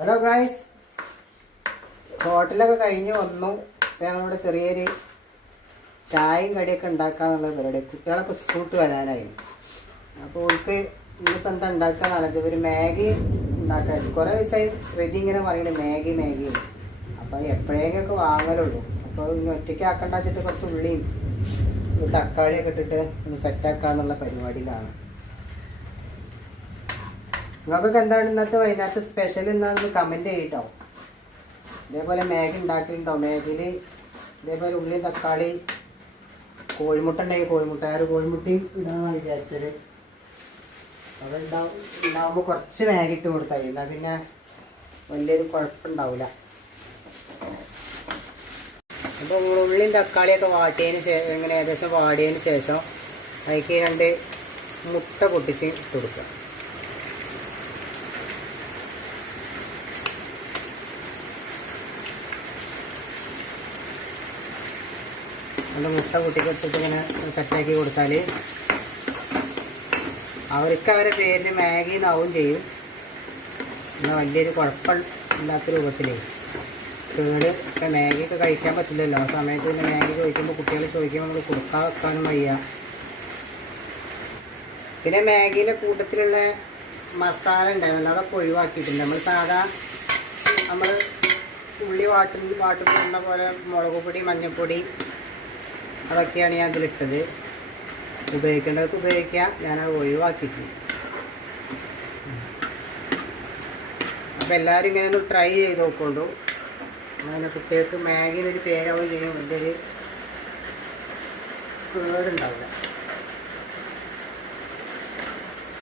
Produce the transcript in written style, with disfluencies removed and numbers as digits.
Hello guys, ഹോട്ടലൊക്കെ കഴിഞ്ഞ് വന്നു. ഞങ്ങളിവിടെ ചെറിയൊരു ചായയും കടിയൊക്കെ ഉണ്ടാക്കാന്നുള്ള പരിപാടി. കുട്ടികളൊക്കെ സ്കൂളിട്ട് വരാനായി. അപ്പോൾ ഓൾക്ക് ഇന്നിപ്പോൾ എന്താ ഉണ്ടാക്കാന്ന് ആലോചിച്ചപ്പോൾ ഒരു മാഗി ഉണ്ടാക്കാൻ വെച്ചു. കുറേ ദിവസമായി റെഡി ഇങ്ങനെ പറയുന്നത് മാഗി. അപ്പോൾ എപ്പോഴേക്കൊക്കെ വാങ്ങലുള്ളൂ. അപ്പോൾ ഇനി ഒറ്റയ്ക്ക് ആക്കണ്ട വെച്ചിട്ട് കുറച്ച് ഉള്ളിയും തക്കാളിയൊക്കെ ഇട്ടിട്ട് ഒന്ന് സെറ്റാക്കാന്നുള്ള പരിപാടിയിലാണ്. നിങ്ങൾക്കൊക്കെ എന്താണ് ഇന്നത്തെ വൈകുന്നേരത്തെ സ്പെഷ്യൽ എന്താണെന്ന് കമൻറ്റ് ചെയ്യട്ടോ. ഇതേപോലെ മാഗി ഉണ്ടാക്കിയിട്ടുണ്ടോ? മാഗിയിൽ ഇതേപോലെ ഉള്ളിയും തക്കാളി, കോഴിമുട്ട ഉണ്ടെങ്കിൽ കോഴിമുട്ടയും ഇടാന്നാണ് വിചാരിച്ചത്. അത് ഉണ്ടാവുമ്പോൾ കുറച്ച് മാഗി ഇട്ട് കൊടുത്താൽ എന്നാൽ പിന്നെ വലിയൊരു കുഴപ്പമുണ്ടാവില്ല. അപ്പോൾ ഉള്ളിയും തക്കാളിയൊക്കെ ഇങ്ങനെ ഏകദേശം വാടിയതിന് ശേഷം അതിലേക്ക് 2 മുട്ട പൊട്ടിച്ച് ഇട്ട് കൊടുക്കുക. മുട്ട പൊട്ടിക്കൊടുത്തിട്ട് ഇങ്ങനെ സെറ്റാക്കി കൊടുത്താൽ അവർക്ക് അവരെ പേരിന് മാഗി എന്നാവും ചെയ്യും. എന്നാൽ വലിയൊരു കുഴപ്പമില്ലാത്ത രൂപത്തിൽ ഒക്കെ മാഗിയൊക്കെ കഴിക്കാൻ പറ്റില്ലല്ലോ. ആ സമയത്ത് പിന്നെ മാഗി ചോദിക്കുമ്പോൾ കുട്ടികൾ ചോദിക്കുമ്പോൾ നമ്മൾ കൊടുക്കാൻ വെക്കാനും വയ്യ. പിന്നെ മാഗീൻ്റെ കൂട്ടത്തിലുള്ള മസാല ഉണ്ടായിരുന്നല്ലോ, അതൊക്കെ ഒഴിവാക്കിയിട്ടുണ്ട്. നമ്മൾ ഉള്ളി വാട്ടുന്ന പോലെ മുളക് പൊടി, മഞ്ഞൾപ്പൊടി അതൊക്കെയാണ് ഞാൻ അതിലിട്ടത്. ഉപയോഗിക്കേണ്ടതൊക്കെ ഉപയോഗിക്കാം, ഞാനത് ഒഴിവാക്കിയിട്ടുണ്ട്. അപ്പോൾ എല്ലാവരും ഇങ്ങനെ ഒന്ന് ട്രൈ ചെയ്ത് നോക്കൊണ്ടു. അങ്ങനെ കുട്ടികൾക്ക് മാഗിനൊരു പേരാവുകയും ചെയ്യും, വലിയൊരു കേടുണ്ടാവില്ല.